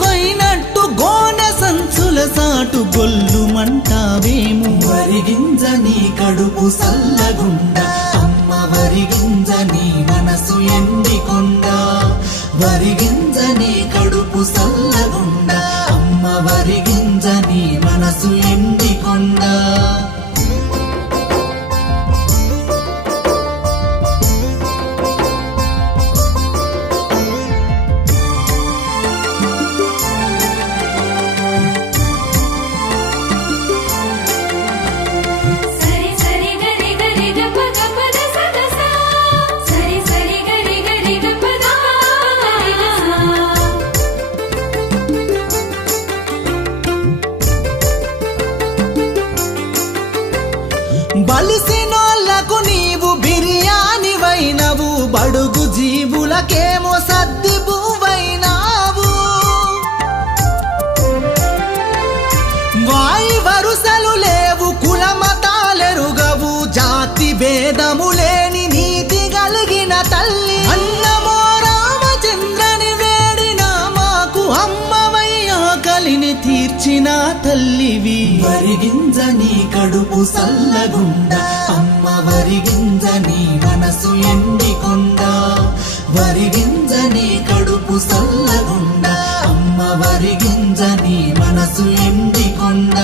కొయినట్టు గోనె సంచుల సాటు గొల్లు మంటావేము వరిగింజ నీ కడుపు సల్లగుండ అమ్మ వరిగింజ నీ మనసు ఎండికొండ వరిగింజ నీ కడుపు సల్లగుండ అమ్మ వరిగింజ నీ మనసు ఎండికొండ బలిసినోళ్లకు నీవు బిర్యానీ వైనవు బడుగు జీవులకేమో సద్ది పువ్వైనావు వాయి వరుసలు లేవు కులమతాలెరుగవు జాతి భేదము లేని నీతి కలిగిన తల్లి అన్నమో రామచంద్రని వేడిన మాకు అమ్మవయ్యా కలిని తీర్చిన తల్లివి వరిగింజ నీ కడుపు సల్లగుండ అమ్మ వరిగింజ నీ మనసు ఎండికొండ వరిగింజ నీ కడుపు సల్లగుండ అమ్మ వరిగింజ నీ మనసు ఎండికొండ